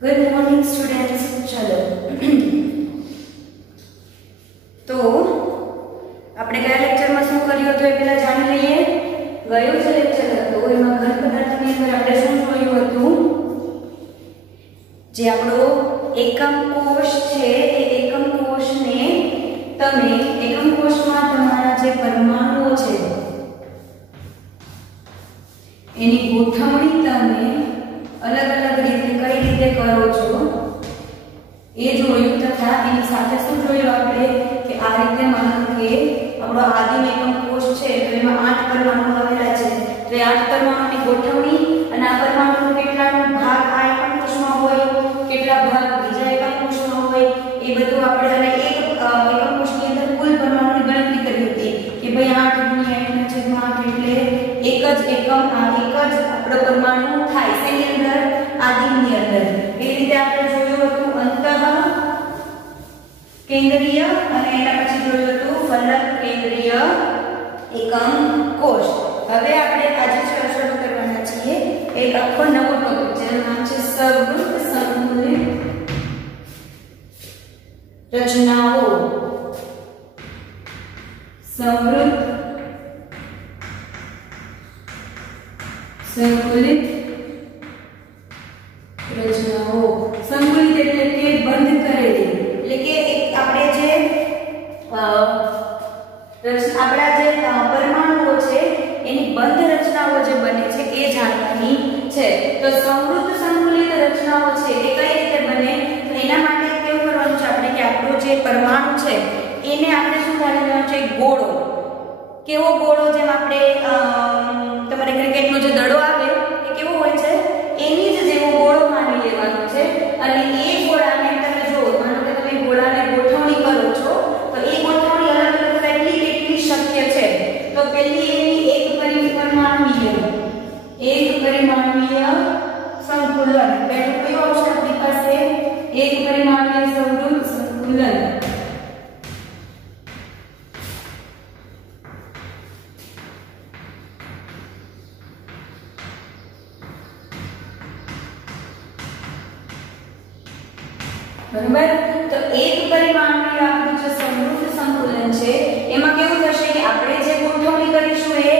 Good morning students. चलो तो આપણે કયા લેક્ચરમાં શું કર્યું હતું એ પહેલા જાણી લઈએ। ગયો જે લેક્ચર હતો એમાં ઘન પદાર્થની અંદર આપણે શું જોયું હતું, જે આપણો એકમ કોષ છે એ એકમ કોષને તમે એકમ કોષમાં તમારા જે પરમાણુઓ છે એની ગોઠવણી તમે अलग अलग रीते कई रीते करो छो ए जोयुं तथा एनी साथे शुं जोयुं आपणे के आ रीते मानो के आपणो आदिम एकम कोष छे तो एमां 8 परमाणु आवेला छे तो ए 8 परमाणुनी गोठवणी अने आ परमाणुनो કેટલાનો ભાગ આ એકમ કોષમાં હોય, કેટલા ભાગ બીજા એકમ કોષમાં હોય એ બધું આપણે અને એક એકમ કોષની અંદર કુલ પરમાણુની ગણતરી કરી હતી કે ભાઈ 8 * 8 ના છેદમાં 8 એટલે એક જ એકમ આ એક જ આપણો પરમાણુ થાય છે અંદર આદિમની અંદર। એ રીતે આપણે જોયું હતું અંતઃ કેન્દ્રીય અને એના પછી જોયું હતું ફલક કેન્દ્રીય એકમ કોષ। હવે આપણે આજે શરૂ કરવાના છીએ એક આખો નવો ટોપિક જેનું નામ છે સવૃત્ત સંકુલિત રચનાઓ। સવૃત્ત સંકુલિત रचनाओं। संकुलित એટલે કે બંધ કરેલી, એટલે કે આપણે જે આપણા જે પરમાણુઓ છે એની બંધ રચનાઓ જે બને છે એ જાણવાની છે। તો સમૃદ્ધ સંકુલિત રચનાઓ છે એ કઈ રીતે બને, તો એના માટે કેવું કરવાનું છે આપણે કે આપણો જે પરમાણુ છે એને આપણે શું ધારી લેવાનું છે, ગોળો। કેવો ગોળો, જેમ આપણે તમારે ક્રિકેટનો જે દડો આવે એ કેવો હોય છે એની જ જેવો ગોળો માની લેવાનો છે અને એ ગોળાને તમે જો માનો કે તમે ગોળાને ગોઠવણી કરો છો તો એ ગોઠવણી અલગ અલગ કેટલી શક્ય છે। તો પહેલી એની એક પરિમાણીય સંકુલન, પહેલું કયું આવશે આપણી પાસે એક પરિમાણીય સવૃત્ત સંકુલન। बराबर, तो एक परिमाणीय આપણું જે સમૃદ્ધ સંકુલન છે એમાં કેવું થશે કે આપણે જે ગોઠવણી કરીશું એ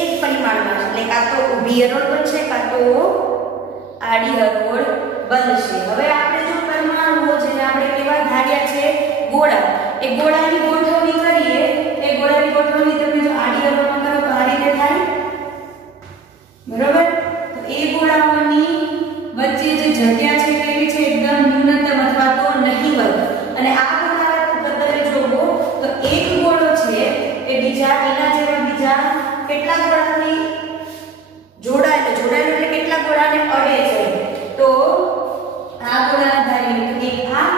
એક પરિમાણમાં એટલે કાં તો ઊભી હરોળ બનશે કાં તો આડી હરોળ બનશે। હવે આપણે જો પરમાણુઓ જેને આપણે કેવા ધાર્યા છે ગોળા, એ ગોળાની ગોઠવણી કરીએ, એ ગોળાની ગોઠવણી તમે જો આડી હરોળમાં કરો તો આ રીતે થાય, બરાબર। તો એ ગોળાઓની વચ્ચે જે જગ્યા છે કેવી છે, એકદમ ન્યૂનતમ અથવા તો નહીવત। અને આ ગોળા ઉપર તમે જોવો તો એક ગોળો છે એ બીજા એના જેવા બીજા કેટલા ગોળાથી જોડાયેલો એટલે કેટલા ગોળાને અડે છે, તો આ ગોળા ધારીએ તો એક આ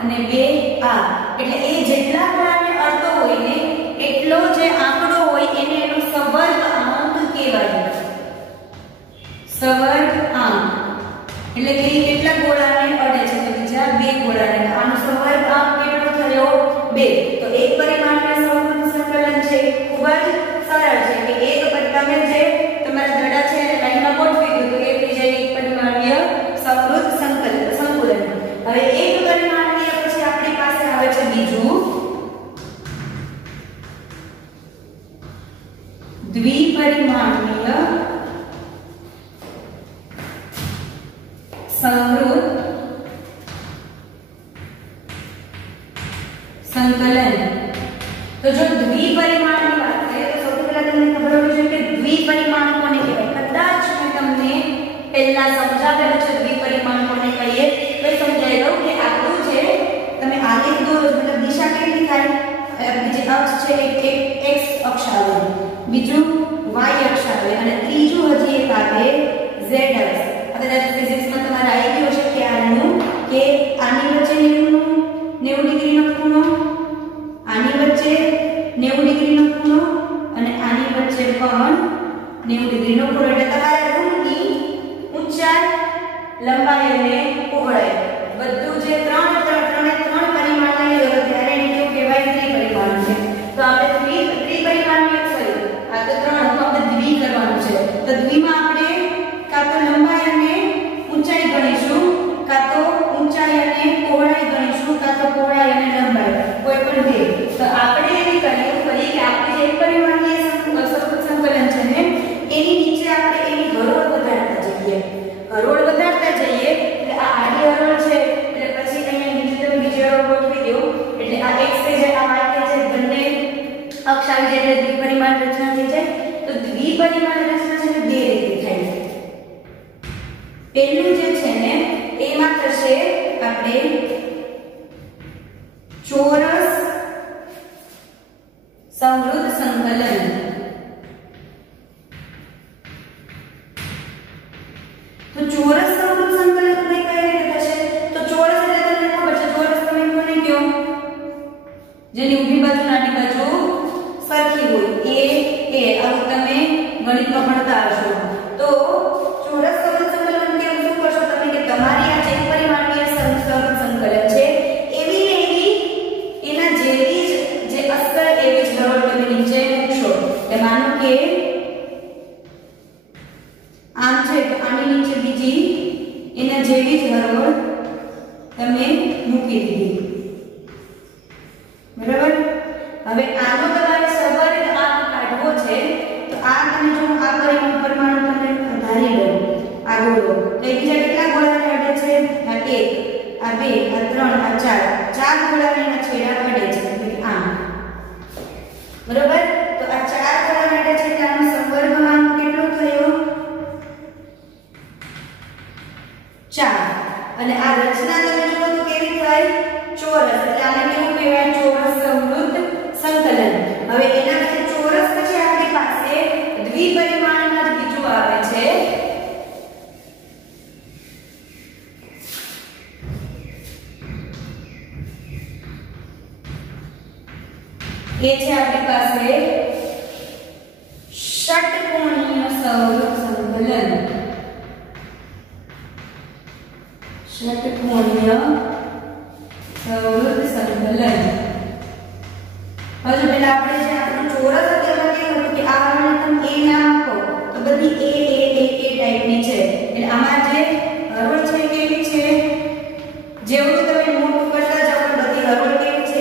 અને બે આ, એટલે એ જેટલા ગોળાને અડતો હોય ને એટલો જે આંકડો હોય એને એનો સવર્ગાંક કહેવાય। સવર્ગાંક એટલે કે કેટલા ગોળાને અડે છે તો બીજા બે ગોળાને, આનો સવર્ગાંક કેટલો થયો 2। તો એક પરિમાણીય સવૃત્ત સંકલન છે ખૂબ જ સરળ છે કે એક તમે જે તમારા દડા છે એને લાઈનમાં ગોઠવી દો તો એ થઈ જાય એક પરિમાણીય સવૃત્ત સંકુલન। હવે એક પરિમાણીય પછી આપણી પાસે આવે છે બીજું દ્વિપરિમાણીય समृद्ध संकलन। तो जो द्विपरिमाण की बात करें तो सबसे पहला તમને ખબર હોવી જોઈએ કે દ્વિપરિમાણ કોને કહેવાય। કદાચ મેં તમને પહેલા સમજાવેલું છે દ્વિપરિમાણ કોને કહીએ તો સમજાઈ દઉં કે આપણું જે તમે આલેખ દોરો મતલબ દિશા કેટલી થાય, આપણી જે અક્ષ છે એક x અક્ષ આવે, બીજું y અક્ષ આવે અને ત્રીજું હજી એક આવે z અક્ષ। કદાચ ફિઝિક્સમાં તમારે આવી ગયું હશે કે આની વચ્ચે 90 ડિગ્રીનો ખૂણો, આની વચ્ચે 90 ડિગ્રીનો ખૂણો અને આની વચ્ચે પણ 90 ડિગ્રીનો ખૂણો, એટલે તમારા રૂમની ઊંચાઈ, લંબાઈ અને પહોળાઈ બધું જે ત્રણ પરિમાણમાં લેવો ત્યારે એને કેવું કહેવાય, ત્રિપરિમાણ છે। તો આપણે ત્રિપરિમાણીય સોરી આ તો ત્રણ તો આપણે દ્વિ કરવાનું છે। તો દ્વિમાં આપણે કાં તો લંબાઈ અને ઊંચાઈ ગણીશું કાં તો દ્વિપરિમાણ રચના થઈ જાય? તો દ્વિપરિમાણ રચના છે ને બે રીતે થાય છે. પહેલું જે છે ને એમાં થશે આપણે ચોરસ સમૃદ્ધ સંકલન. તો ચોરસ સમૃદ્ધ સંકલન કઈ રીતે થશે? તો ચોરસ એટલે તમને ખબર છે, ચોરસ તમે કોને કહો? જેની ઊભી બાજુ નાની બાજુ સરખી હોય. એ આવું તમે ગણિતમાં ભણતા હશો. તો ચોરસ સમૃદ્ધ સંકલન કેવું શું કરશો તમે કે તમારી આ એક પરિમાણીય સમૃદ્ધ સંકલન છે એવી ને એવી એના જેવી જ જે અસર એવી જ હરોળ તમે નીચે મૂકશો. એટલે માનો કે આમ છે તો આની નીચે બીજી એના જેવી જ હરોળ તમે મૂકી દીધી. બરાબર? હવે આનો તમારે સવર્ગ આંક કાઢવો છે. તો આ તમે જો આ પરમાણુ તમે ધારી લો આ ગોળો, તો એકબીજા કેટલા ગોળાને અડે છે? આ 1, આ 2, આ 3, આ 4. 4 ગોળાને એના છેડા અડે છે. આમ. બરાબર? તો આ 4 ગોળાને અડે છે એટલે આનો સવર્ગમાંક કેટલો થયો? 4. અને આ રચના તમે જુઓ તો કેવી થઈ? ચોરસ. એટલે આને કેવું કહેવાય? ચોરસ સમૃદ્ધ સંકલન. હવે એના પછી ચોરસ પછી આપણી પાસે દ્વિપરિમાણમાં જ બીજું આવે છે એ છે આપણી પાસે ષટકોણીય સમૃદ્ધ સંકલન. ષટકોણીય સમૃદ્ધ સંકલન. હવે પહેલા આપણે જે આપણું ચોરસ હતું એમાં કેવું હતું કે આ હરોળને તમે એ નામ આપો તો બધી એ ટાઈપની છે. એટલે આમાં જે હરોળ છે કેવી છે? જેવું તમે મોટું કરતા જાવ તો બધી હરોળ કેવી છે?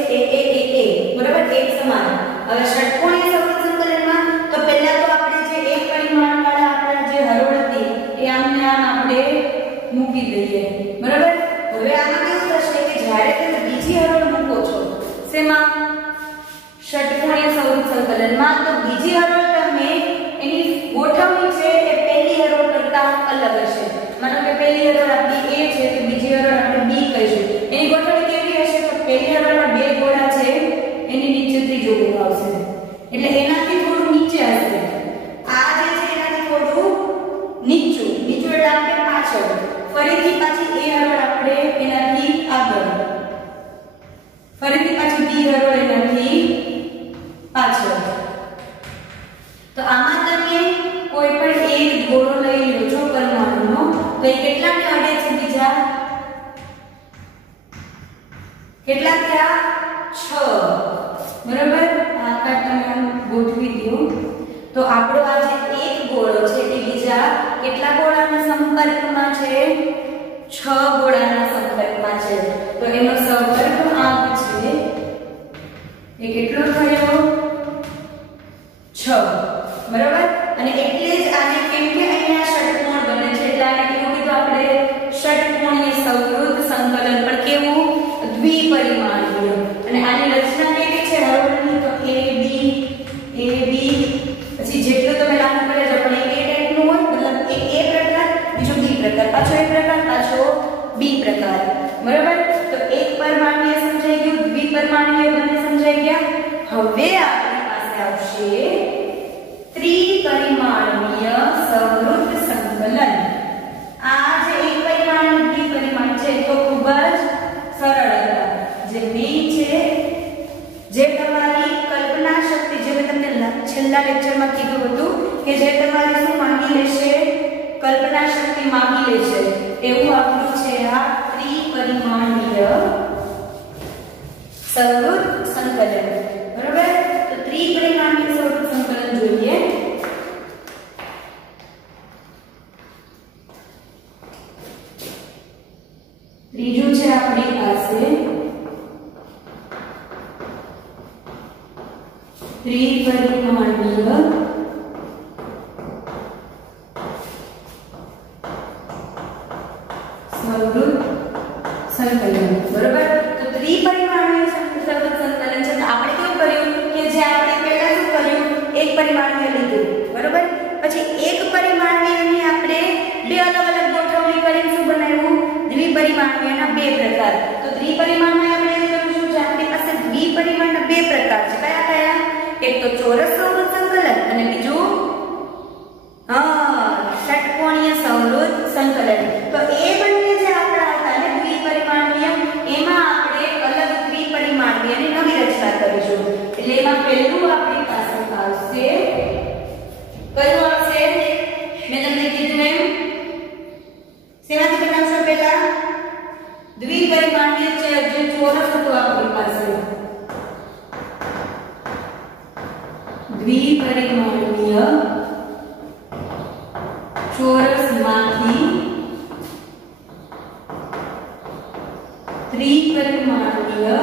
એ બરાબર? એક સમાન. હવે ષટકોણીય સમૃદ્ધ સંકલનમાં તો પહેલા તો આપણે જે એક પરિમાણ વાળા આપણા જે હરોળ હતી એ આમને આમ આપણે મૂકી દઈએ. બરાબર? હવે આમાં કેવું થશે કે જ્યારે તમે બીજી હરોળ મૂકો છો શેમાં? ષટકોણીય સમૃદ્ધ સંકલનમાં, તો બીજી હરોળ તમે એની ગોઠવણી છે એ પહેલી હરોળ કરતા અલગ હશે. માનો કે પહેલી હરોળ આપણી A છે તો બીજી હરોળ આપણે B કહીશું. એની ગોઠવણી કેવી હશે? તો પહેલી હરોળમાં બે ગોળા છે એની નીચે ત્રીજો ગોળો આવશે. એટલે એનાથી થોડું નીચે હશે. આ જે છે એનાથી થોડું નીચું એટલે આપણે પાછળ. ફરીથી પાછી A હરોળ આપણે એનાથી આગળ. ફરીથી પાછી B હરોળ એનાથી પાછળ. તો આમાં તમે કોઈ પણ એક ગોળો લઈ લો છો પરમાણુનો, તો એ કેટલાને અડે છે બીજા? કેટલા થયા? 6. બરાબર? આકાર તમે ગોઠવી દો. તો આપણો આ જે એક ગોળો છે એ બીજા કેટલા ગોળાના સંપર્કમાં છે? 6 ગોળાના સંપર્કમાં છે. તો એનો સવર્ગમાંક છે એ કેટલો થયો? 6. બરાબર? અને એટલે જ આને કેમ કે અહીંયા ષટકોણ બને છે એટલે આને કેવું કીધું આપણે? ષટકોણીય સમૃદ્ધ સંકલન. પણ કેવું? દ્વિપરિમાણીય. અને આની રચના કેવી છે હરોળની? તો A B પછી જેટલું તમે લાંબુ કરે છો પણ એ ટાઈપનું હોય, મતલબ એક A પ્રકાર, બીજો B પ્રકાર, પાછો A પ્રકાર, પાછો B પ્રકાર. બરાબર? તો એક પરમાણ્વીય સમજાઈ ગયું, દ્વિપરિમાણીય બંને સમજાઈ ગયા. હવે આપણી પાસે આવશે ત્રિપરિમાણીય સમૃદ્ધ સંકલન. આ જે એક પરિમાણ દ્વિપરિમાણ છે તો ખૂબ જ સરળ હતા. જે B છે જે તમારી કલ્પના શક્તિ, જે મેં તમને છેલ્લા લેક્ચરમાં કીધું હતું કે જે તમારી શું માંગી લેશે? કલ્પના શક્તિ માંગી લેશે. એવું આપણું છે આ ત્રિપરિમાણીય સમૃદ્ધ સંકલન. બરાબર? તો ત્રિપરિમાણીય સમૃદ્ધ સંકલન જોઈએ. ત્રીજું છે આપણી પાસે ત્રિપરિમાણીય સમૃદ્ધ સંકલન. બરોબર? તો ત્રિપરિમાણીય સમૃદ્ધ સંકલન છે. તો આપણે શું કર્યું કે જે આપણે પહેલા શું કર્યું એક પરિમાણીય લીધું, બરોબર. પછી એક પરિમાણીયની આપણે બે અલગ અલગ ગોઠવણી કરીને શું બનાવ્યું? દ્વિપરિમાણીયના બે પ્રકાર. તો દ્વિપરિમાણમાં આપણે એ કરીશું કે આપણી પાસે દ્વિપરિમાણના બે પ્રકાર છે. કયા કયા? એક તો ચોરસ સંવૃત સંકલન અને બીજું ષટકોણીય સંવૃત સંકલન. તો એ બંને જે આપણા હતા ને દ્વિપરિમાણીય, એમાં આપણે અલગ દ્વિપરિમાણીયની નવી રચના કરીશું. એટલે એમાં પહેલું આપણી પાસે આવશે, કયું આવશે? મેં તમને કીધું એમ, શેનાથી બનાવશો? પહેલા દ્વિપરિમાણીય છે જે ચોરસ હતું આપણી પાસે, દ્વિપરિમાણીય ચોરસમાંથી ત્રિપરિમાણીય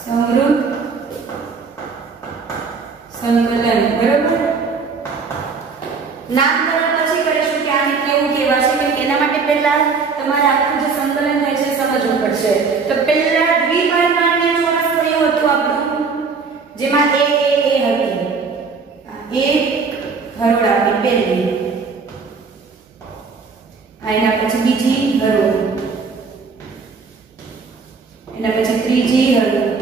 સંવૃત સંકલન, બરોબર. નામકરણ પછી કરીશું કે આને કેવું કહેવાશે, કે એના માટે પહેલા તમારે આખું જે સંકલન થાય છે સમજવું પડશે. તો પહેલા દ્વિપરિમાણીય ચોરસ કયું હતું આપણું? જેમાં એ હતી, એક હરોળાની પહેલી, એના પછી બીજી હરોળ, એના પછી ત્રીજી હરોળ,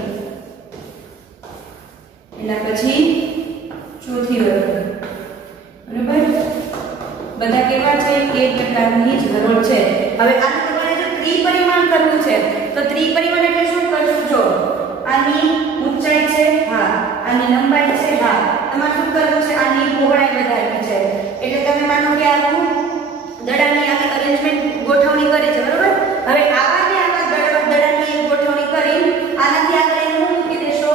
એના પછી ચોથી હરોળ, બરોબર. બધા કેવા છે? એ પ્રકારની જ હરોળ છે. હવે આને તમારે જો ત્રિપરિમાણ કરવું છે તો ત્રિપરિમાણ એટલે શું કરશું? જો આની ઊંચાઈ છે, હા, આની લંબાઈ છે, હા, તમારે શું કરવું છે? આની પહોળાઈ વધારવી છે. એટલે તમે માનો કે આનું દડાની આવી અરેન્જમેન્ટ ગોઠવણી કરી છે, બરોબર. હવે આવા ને આવા દડાની ગોઠવણી કરી આનાથી આગળ એનું મૂકી દેશો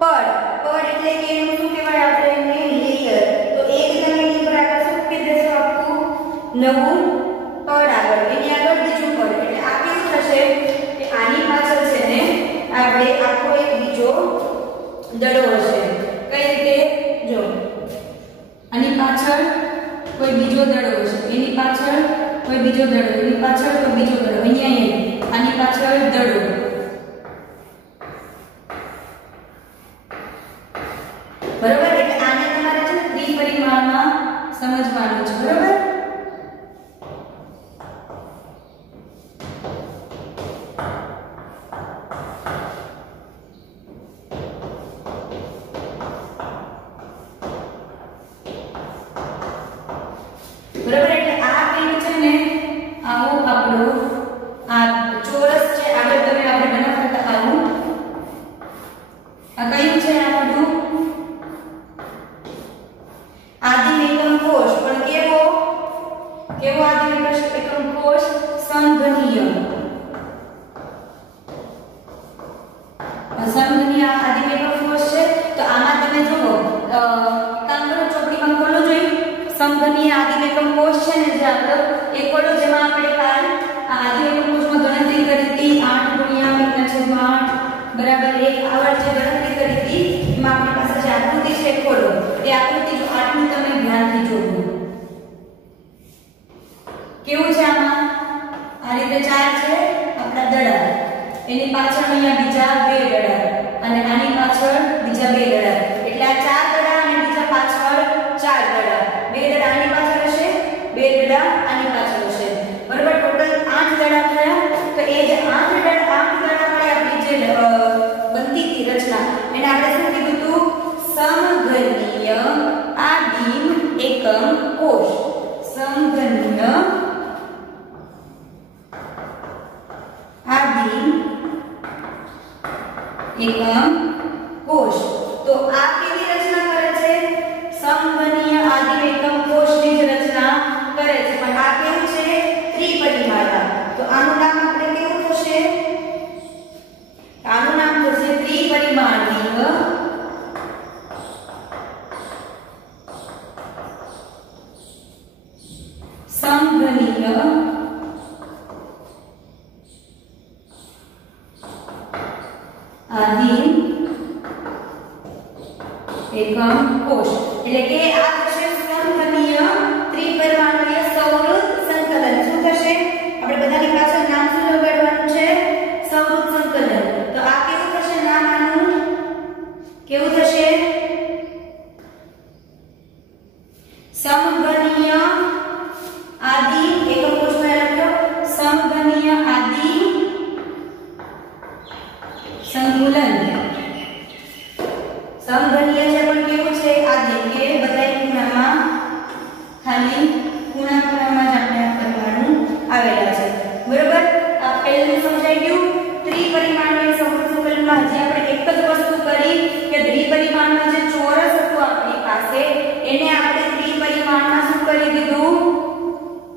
પડ. પડ એટલે કે એનું શું કહેવાય? આપણે એને લેયર. તો એક જમીન પર આગળ શું મૂકી દેશો? આખું નવું પડ આગળ, એની આગળ બીજું પડ. એટલે આ કેવું થશે કે આની પાછળ છે ને આપણે આખો એક બીજો દડો હશે. કઈ રીતે? જો આની પાછળ કોઈ બીજો દડો હશે, એની પાછળ કોઈ બીજો દડો, એની પાછળ કોઈ બીજો દડો, અહીંયા આની પાછળ દડો, બરોબર. એટલે આને તમારે છે ને ત્રિપરિમાણમાં સમજવાનું છે, બરોબર. બરોબર. એટલે આ કેવું છે ને, આવું આપણું આ ચોરસ છે. આગળ તમે આપણે બનાવતા હતા આવું. આ કયું છે? આ બધું આદિમ એકમ કોષ. પણ કેવો કેવો આદિમ એકમ કોષ? સંઘનીય. સંઘનીય આદિમ એકમ કોષ છે. તો આમાં તમે જુઓ, કાંગરો ચોપડીમાં ખોલો જોઈ, સંઘનીય આદિમ એકમ કોષ છે ને જે આપણો એ ખોલો, જેમાં આપણે કાલ આ આદિમ એકમ કોષમાં ગણતરી કરી હતી 8 × 1/8 બરાબર 1 આવડ જે ગણતરી કરી હતી. એમાં આપણી પાસે જે આકૃતિ છે ખોલો, એ આકૃતિ જો 8 ની તમે ધ્યાનથી જોજો. કેવું છે? આમાં આ રીતે 4 છે આપણા દડા, એની પાછળ અહીંયા બીજા 2 દડા, અને આની પાછળ બીજા 2 દડા. એટલે આ 4 દડા અને બીજા પાછળ 4 દડા. 2 દડા આની પાછળ હશે, 2 દડા આની પાછળ હશે, બરોબર. ટોટલ 8 દડા થયા. તો એ જે 8 દડા વાળી આપણી જે બનતી હતી રચના, એને આપણે શું કીધું હતું? સમઘનીય આદિમ એકમ કોષ. સમઘનીય આદિમ એકમ કોષ. તો આ કેવી રચના કરે છે? સમઘનીય આદિમ એકમ કોષની જ રચના કરે છે. પણ આ કેવું છે? ત્રિપરિમાણીય. તો આનું નામ આપણે કેવું થશે? આનું નામ થશે ત્રિપરિમાણીય સમઘનીય આદિમ એકમ કોષ. એટલે કે આ થશે સમઘનીય ત્રિપરિમાણીય સંવૃત સંકલન. શું થશે? આપણે બધાની પાછળ નામ શું લગાડવાનું છે? સંવૃત સંકલન. તો આ કેવું થશે નામ આનું? સમઘનીય છે પણ કેવું છે આદિમ કે બધાય ખૂણામાં ખાલી ખૂણામાં જ આપણે આ પરમાણુ આવેલા છે બરોબર આ પહેલું સમજાઈ ગયું ત્રિપરિમાણીય સંકલનમાં હજી આપણે એક જ વસ્તુ કરી કે દ્વિપરિમાણમાં જે ચોરસ હતું આપણી પાસે એને આપણે ત્રિપરિમાણમાં શું કરી દીધું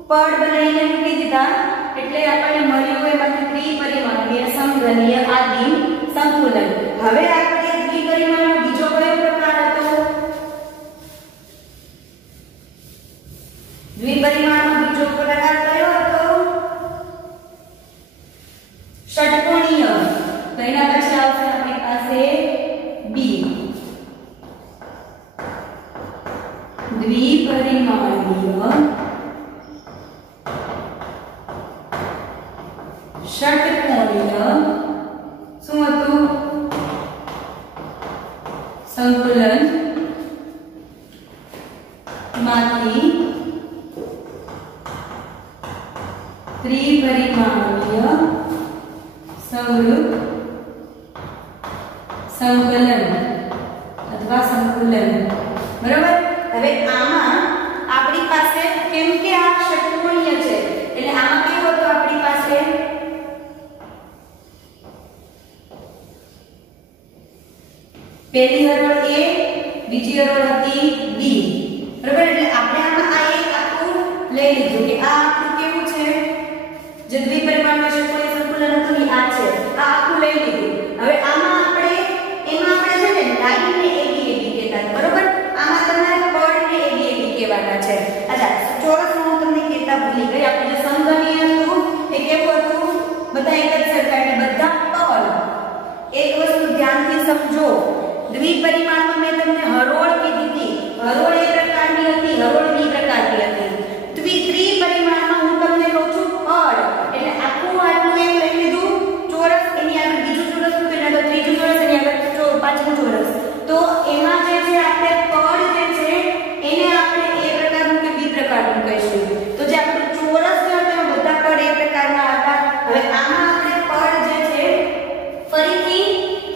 પડ બનાવીને મૂકી દીધા એટલે આપણને મળ્યું એમાંથી ત્રિપરિમાણીય સમઘનીય આદિમ સંતુલન હવે આપણે દ્વિપરિમાણનો બીજો કયો પ્રકાર હતો દ્વિપરિમાણનો બીજો પ્રકાર કયો હતો ષટકોણીય તો એના પછી આવશે આપણી પાસે બી દ્વિપરિમાણીય ષટકોણીય શું હતું સંતુલન માંથી ત્રિપરિમાણીય સમરૂપ સંકલન અથવા સંતુલન બરાબર હવે આમાં આપણી પાસે કેમ કે આ ષટકોણીય છે એટલે આમાં કેવું હતું આપણી પાસે પહેલી હરોળ A બીજી હરોળ હતી B બરાબર એટલે આપણે આમાં આ એક આખું લઈ લીધું કે આ આપણું કેવું છે જે દ્વિપરિમાણીય ષટકોણીય સંતુલન હતું આ છે આ આખું લઈ લીધું હવે આમાં આપણે એમાં આપણે છે ને લાઈન ને AB કહેતા બરોબર આમાં તમારે પડ ને AB કહેવાના છે અચ્છા ચોરસ હું તમને કહેતા ભૂલી ગઈ આપણે જે સમઘનીય હતું એ કેવું હતું બધા એક જ સરખા એટલે બધા પડ એક વસ્તુ ધ્યાનથી સમજો દ્વિપરિમાણમાં મેં તમને હરોળ કીધી હતી હરોળ એ પ્રકારની હતી હરોળ બી પ્રકારની હતી ત્રિપરિમાણમાં હું તમને કહું છું પડ એટલે આખું આટલું એક લઈ લીધું ચોરસ એની આગળ બીજું ચોરસ હતું એના આગળ ત્રીજું ચોરસ એની આગળ પાંચમું ચોરસ તો એમાં જે છે આપણે પડ જે છે એને આપણે એ પ્રકારનું કે બી પ્રકારનું કહીશું તો જે આપણું ચોરસ છે તે બધા પડ એ પ્રકારના હતા હવે આમાં આપણે પડ જે છે ફરીથી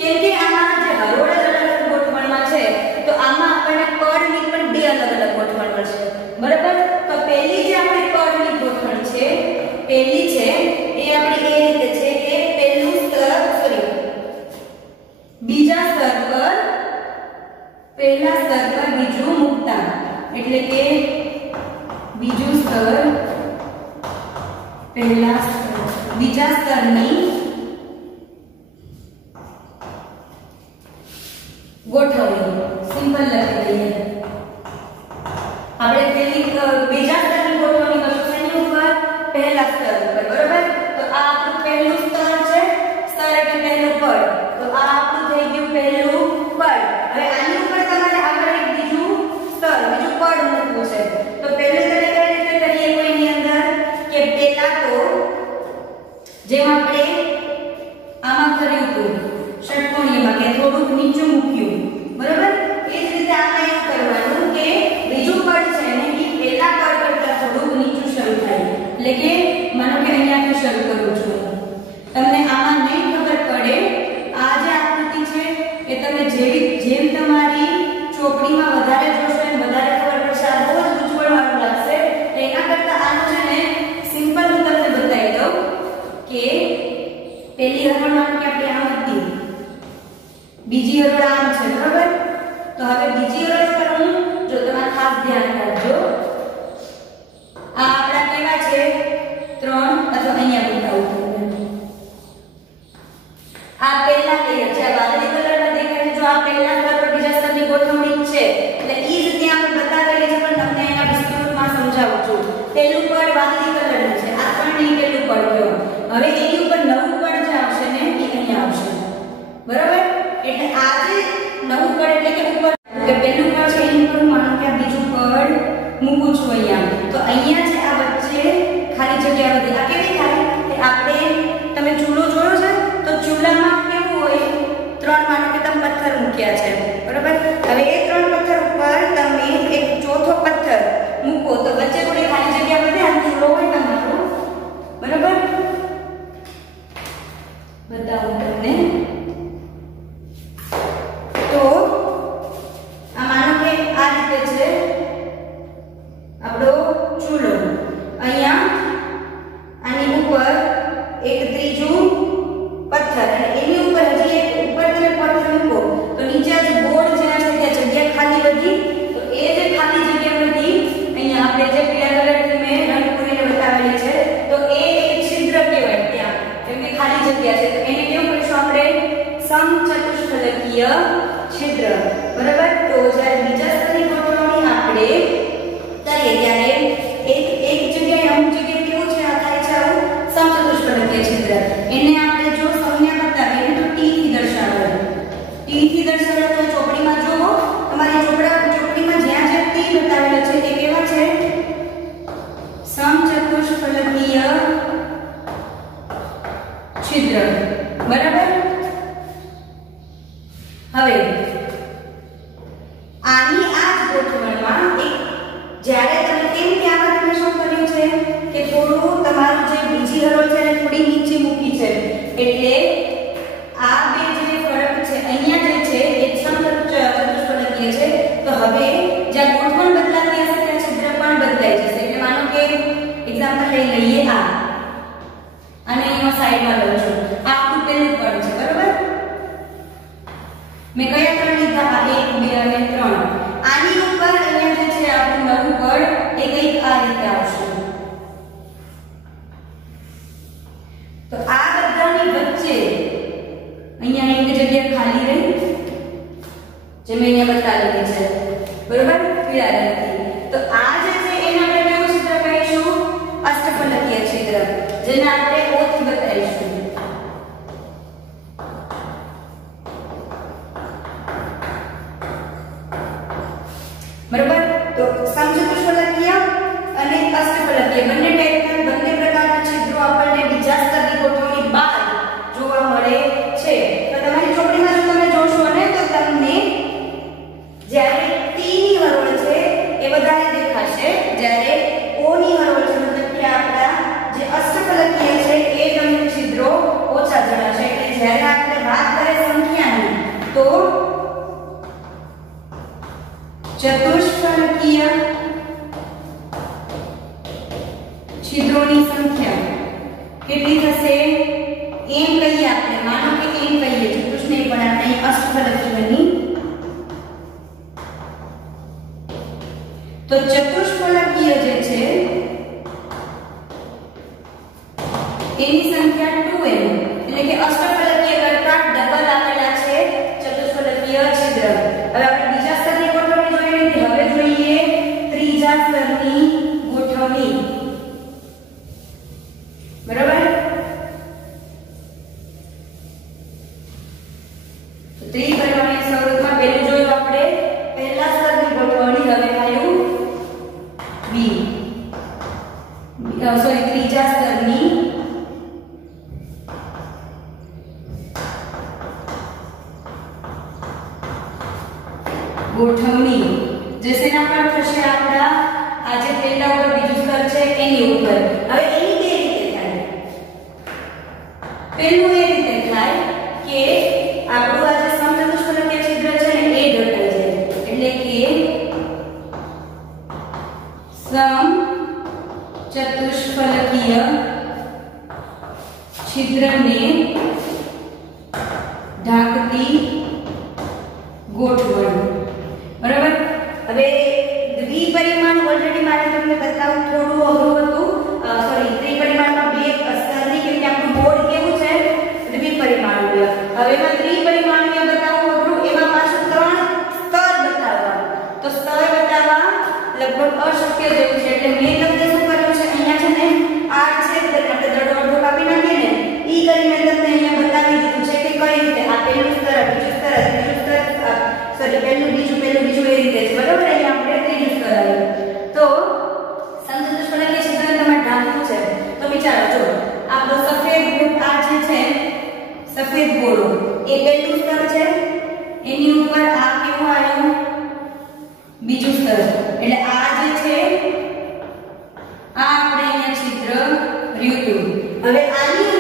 કેમ કે આમાં જે હરોળ છે તો આમાં આપણને પડની પણ બે અલગ અલગ ગોઠવણ મળશે બરાબર તો પહેલી જે આપણી પડની ગોઠવણ છે પહેલી છે એ આપણી એ રીતે છે કે પહેલું સ્તર બીજા સ્તર પર પહેલા સ્તર પર બીજું મૂકતા એટલે કે બીજું સ્તર પહેલા સ્તર બીજા સ્તરની ગોઠવણી સિમ્પલ લખી દઈએ આપણે પેલી બીજા સ્તરની ગોઠવણી કરશું શેની ઉપર પહેલા સ્તર ઉપર બરોબર તો આ આપણું પહેલું સ્તર છે સ્તર એટલે પહેલું પડ તો આ આપણું થઈ ગયું પહેલું પડ હવે આની ઉપર તમારે આગળ એક બીજું સ્તર બીજું પડ મૂકવું છે તો પહેલે તમે કઈ રીતે કરીએ કોઈની અંદર કે પહેલા તો જેમ આપણે આમાં કર્યું હતું ષટકોણીયમાં કે થોડુંક નીચું મૂક્યું બરાબર એ જ રીતે આપણે એવું કરવાનું કે બીજું પડ છે ને એ પહેલા પડ કરતા થોડુંક નીચું શરૂ થાય એટલે કે માનો કે અહીંયાથી શરૂ કરું છું તમને આમાં નહીં ખબર પડે આ જે આકૃતિ છે એ તમે જેમ તમારી ચોપડીમાં વધારે જોશો એમ વધારે ખબર પડશે આ બહુ જ ગૂંચવણવાળું લાગશે એના કરતા આનું છે ને સિમ્પલ હું તમને બતાવી દઉં કે પહેલી હરોળમાં કે આપણે આમ હતી બીજી હરોળ આમ છે બરાબર તો હવે બીજી હરોળ પર હું જો તમારે ખાસ ધ્યાન રાખજો આ આપણા કેવા છે 3 અથવા અહીંયા બતાવું આ પહેલા લેયર છે આ વાદળી કલરમાં દેખાય છે જો આ પહેલા સ્તર પર બીજા સ્તરની ગોઠવણી છે એટલે ઈ જ ત્યાં બતાવેલી છે પણ તમને એના વિસ્તૃતમાં સમજાવું છું પહેલું પડ વાદળી કલરનું છે આ પણ નહીં પહેલું પડ ગયો હવે એની ઉપર નવું પડ જે આવશે ને એ અહીંયા આવશે બરાબર એટલે આ જે નવું પડ એટલે કે ઉપર કે પહેલું પડ છે એની ઉપર માનો કે આ બીજું પડ મૂકું છું અહીંયા તો અહીંયા છે આ વચ્ચે ખાલી જગ્યા વધી આ કેવી થાય કે આપણે તમે ચૂલો જોયો છે તો ચૂલામાં કેવું હોય 3 માનો કે તમે પથ્થર મૂક્યા છે બરાબર હવે એ 3 પથ્થર ઉપર તમે એક ચોથો પથ્થર મૂકો તો વચ્ચે થોડી ખાલી જગ્યા વધે અને ચૂલો અષ્ટફલકીય છિદ્ર બરાબર। તો જ્યારે બીજા સ્તરની ગોઠવણી આપણે કરીએ ત્યારે એક જગ્યાએ અમુક જગ્યાએ કેવું છે આ થાય છે આવું સમચતુષ્ફલકીય છિદ્ર। એને આપણે જો સંજ્ઞા બતાવીએ તો ટી થી દર્શાવે, ટી થી દર્શાવે તો ચોપડીમાં જોવો તમારી ચોપડીમાં જ્યાં જ્યાં ટી બતાવેલો છે એ કેવા છે સમચતુષ્ફલકીય છિદ્ર બરાબર। હવે આની આ જ ગોઠવણમાં એક જ્યારે તમે કેમ કે આમાં તમે શું કર્યું છે કે થોડું તમારું જે બીજી હરોળ છે એને થોડી નીચે મૂકી છે, એટલે આ બે જે ફરક છે અહીંયા જે છે એ સમચતુષ્ફલકીય છે। તો હવે જ્યાં ગોઠવણ બદલાતી હશે ત્યાં છિદ્ર પણ બદલાઈ જશે। એટલે માનો કે એક્ઝામ્પલ લઈ લઈએ આ અને અહીંયા સાઈડમાં લઉં છું, આ આપણું પહેલું પડ છે બરાબર। મેં કયા ત્રણ લીધા આ 1 2 અને 3। આની ઉપર અહીંયા જે છે આપણું નવું પડ એ કંઈક આ રીતે આવશે। તો આ બધાની વચ્ચે અહીંયા એક જગ્યા ખાલી રહી જે મેં અહીંયા બતાવેલી છે બરાબર પીળા રંગથી। તો આ જે છે એને આપણે કેવું છિદ્ર કહીશું અષ્ટફલકીય છિદ્ર, જેને આપણે O થી બતાવીશું। બરાબર। તો સમચતુષ્ફલકીય અને અષ્ટફલકીય બંને ટાઈપના બંને પ્રકારના છિદ્રો આપણને બીજા સ્તરની ગોઠવણી બાદ જોવા મળે છે। તો તમારી ચોપડીમાં જો તમે જોશો ને તો તમને જ્યારે ટી ની હરોળ છે એ વધારે દેખાશે, જ્યારે O ની હરોળ છે મતલબ કે આપણા જે અષ્ટફલકીય છે એ તમને છિદ્રો ઓછા જણાશે। એટલે જ્યારે આપણે વાત કરીએ સંખ્યાની તો ચતુષ્ફલકીય છિદ્રોની સંખ્યા કેટલી થશે એમ કહીએ આપણે, માનો કે એમ કહીએ ચતુષ્ નહીં પણ આપણે અષ્ટફલકીયની, તો ચતુષ્ફલકીય જે છે એની સંખ્યા 2n એટલે કે અષ્ટફલકીય કરતા ડબલ આપેલા છે ચતુષ્ફલકીય છિદ્ર। હવે આપણે બીજા સ્તરની ગોઠવણી જોઈ લીધી, હવે જોઈએ ત્રીજા સ્તરની ગોઠવણી બરાબર। તો ત્રિપરિમાણીય સ્વરૂપમાં પહેલું જોયું આપણે પહેલા સ્તરની ગોઠવણી, હવે આવ્યું ત્રીજા સ્તરની ગોઠવણી, જે શેના પર થશે આપણા આ જે પહેલા ઉપર બીજું સ્તર છે એની ઉપર। હવે એની કે રીતે થાય, પહેલું એ રીતે થાય કે આપણું આ જે સમચતુષ્ફલકીય છિદ્ર છે ને એ ઢકાઈ જાય, એટલે કે સમચતુષ્ફલકીય છિદ્રને ઢાંકતી ગોઠવણ બરાબર। હવે દ્વિપરિમાણ ઓલરેડી મારે તમને બતાવું થોડું અઘરું હતું, સોરી ત્રિપરિમાણમાં બે સ્તરની, કેમ કે આપણું બોર્ડ કેવું છે દ્વિપરિમાણીય। હવે એમાં ત્રિપરિમાણીય બતાવવું અઘરું, એમાં પાછું 3 સ્તર બતાવવા, તો સ્તર બતાવવા લગભગ અશક્ય જેવું છે। એટલે મેં તમને શું કર્યું છે અહીંયા છે ને આ છે આપણે દડો અડધો કાપી નાખીએ ને ઈ કરીને તમને અહીંયા બતાવી દીધું છે કે કઈ રીતે આ પહેલું સ્તર બીજું સ્તર ત્રીજું સ્તર, સોરી પહેલું બીજું એ રીતે છે બરાબર। અહીંયા આપણે ત્રીજું સ્તર આવ્યું। તો સમચતુષ્ફલકીય છિદ્રને તમારે ઢાંકવું છે તો વિચારો જો આપણો સફેદ આ જે છે સફેદ ગોળો એ પહેલું સ્તર છે, એની ઉપર આ કેવું આવ્યું બીજું સ્તર, એટલે આ જે છે આ આપણે અહીંયા છિદ્ર રહ્યું। હવે આની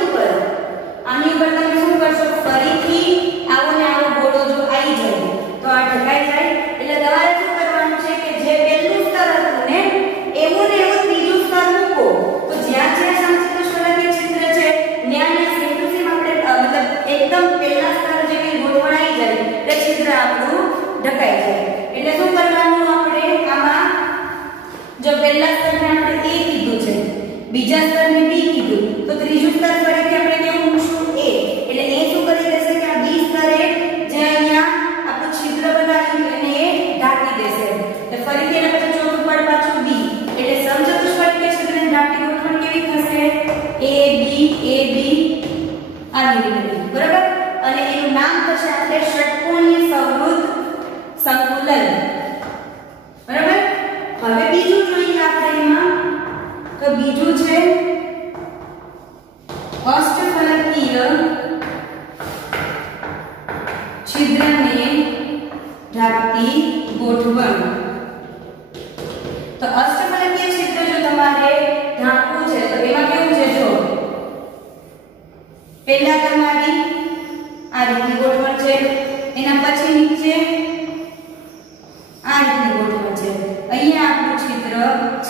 ઉપર તમે શું કરશો, ફરીથી આવો ને આવો ગોળો જો આવી જાય તો આ ઢકાઈ જાય। એટલે તમારે શું કરવાનું છે કે જે પહેલું સ્તર હતું ને એવું ને એવું ત્રીજું સ્તર મૂકો, તો જ્યાં જ્યાં સમચતુષ્ફલકીય છિદ્ર છે ત્યાં સેમ ટુ સેમ આપણે મતલબ એકદમ પહેલા સ્તર જેવી ગોઠવણ આવી જાય એટલે છિદ્ર આપણું ઢકાઈ જાય। એટલે શું કરવાનું આપણે આમાં, જો પહેલા સ્તરને આપણે A કીધું છે, બીજા સ્તરને B કીધું, તો ત્રીજું સ્તર ફરીથી આપણે કેવું મૂકશું A, એટલે A શું કરી દેશે કે આ B સ્તરે જે અહીંયા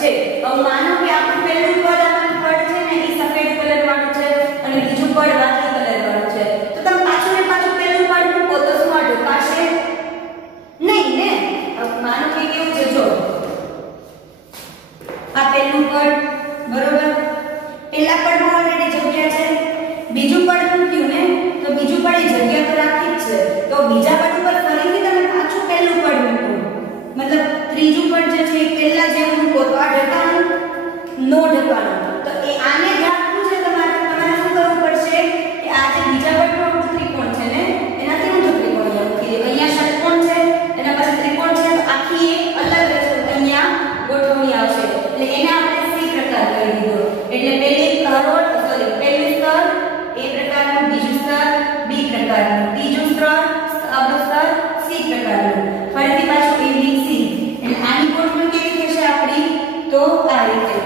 છે. હવે માનો કે આપણું પહેલું પદ આમાં પદ છે ને એ સફેદ કલર વાળું છે અને બીજું પદ વાદળી કલર વાળું છે, તો તમે પાછું ને પાછું પહેલું પદ મૂકો તો શું આ ઢોકાશે નહીં ને. હવે માનો કે કેવું છે, જો આ પહેલું પદ બરોબર, પહેલા પડમાં ઓલરેડી જગ્યા છે, બીજું પદ મૂક્યું ને તો બીજું પદ એ જગ્યા તો રાખી જ છે, તો બીજા પદ ઉપર ફરીથી તમે પાછું પહેલું પદ મૂકો, મતલબ ત્રીજું પદ જે છે એ પહેલા જેવું મૂકો તો આ ઢકાણું નો ઢકાણું, તો એ આને ઢાંકવું છે તમારે શું કરવું પડશે કે આ જે બીજા પદનો ત્રિકોણ છે ને એનાથી ઊંધું ત્રિકોણ મૂકી દે. અહીંયા ષટકોણ છે એના પાસે ત્રિકોણ છે, તો આખી એક અલગ રહેશે, અહીંયા ગોઠવણી આવશે, એટલે એને આપણે સી પ્રકાર કરી દીધો. એટલે પહેલું સ્તર એ પ્રકારનું, બીજું સ્તર બી પ્રકારનું, ત્રીજું સ્તર સી પ્રકારનું, ફરીથી પાછું A B C. એટલે આની ગોઠવણી કેવી થશે આપણી, તો આ રીતે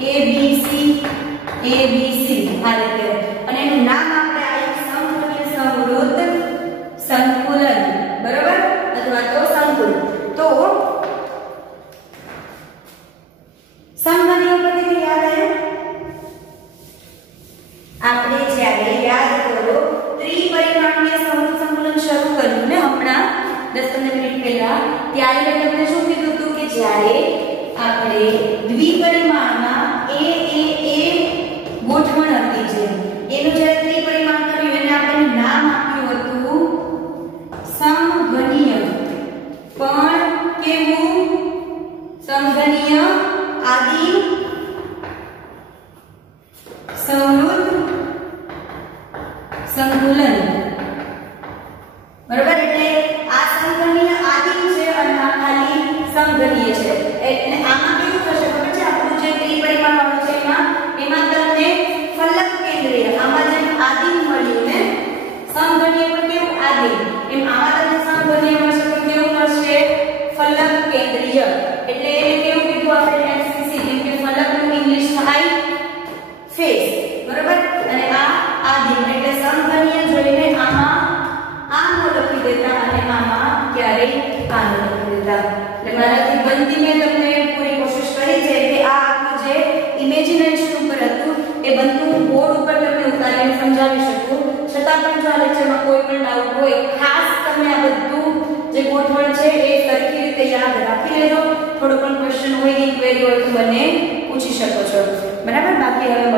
A B C આ રીતે, અને એનું નામ આપણે આપ્યું સમઘનીય સમવૃત્ત સંકુલન, બરોબર, અથવા તો સંકુલ. તો સમઘનીય પરથી યાદ આવ્યું, આપણે જ્યારે યાદ કરો ત્રિપરિમાણીય સમવૃત્ત સંકુલન શરૂ કર્યું ને હમણાં 10-15 મિનિટ પહેલા, ત્યારે મેં તમને શું કીધું હતું કે જ્યારે આપણે દ્વિપરિમાણમાં એ ગોઠવણ હતી છે એનું જ્યારે ત્રિપરિમાણ કર્યું એને આપણે નામ આપ્યું હતું સમઘનીય. પણ કેવું? સમઘનીય આદિમ સમવૃત્ત સંકુલન, બરોબર. એટલે આ સમઘનીય આદિમ છે અને આ ખાલી સમઘનીય છે. એટલે આમાં કેવું થશે ખબર છે, આપણું જે ત્રિપરિમાણ વાળું છે એમાં તમને ફલક કેન્દ્રીય, આમાં જેમ આદિમ મળ્યું ને સમઘનીય પર કેવું આદિમ, એમ આમાં તમને સમઘનીય મળશે તો કેવું મળશે, ફલક કેન્દ્રીય. એટલે એને કેવું કીધું આપણે FCC, જેમ કે ફલકનું ઇંગ્લિશ થાય ફેસ, બરોબર. અને આ આદિમ, એટલે સમઘનીય જોઈને આમાં આમ લખી દેતા અને આમાં ક્યારેય આમ લખી દેતા. એટલે મારાથી બનતી મેં તમને પૂરી કોશિશ કરી છે કે આ આખું જે ઇમેજિનેશન ઉપર હતું એ બનતું બોર્ડ ઉપર તમને ઉતારીને સમજાવી શકું. છતાં પણ જો આ લેક્ચરમાં કોઈ પણ ડાઉટ હોય, ખાસ તમે આ બધું જે ગોઠવણ છે એ સરખી રીતે યાદ રાખી લેજો. થોડો પણ ક્વેશ્ચન હોય, ઇન્ક્વાયરી હોય તો મને પૂછી શકો છો, બરાબર. બાકી હવે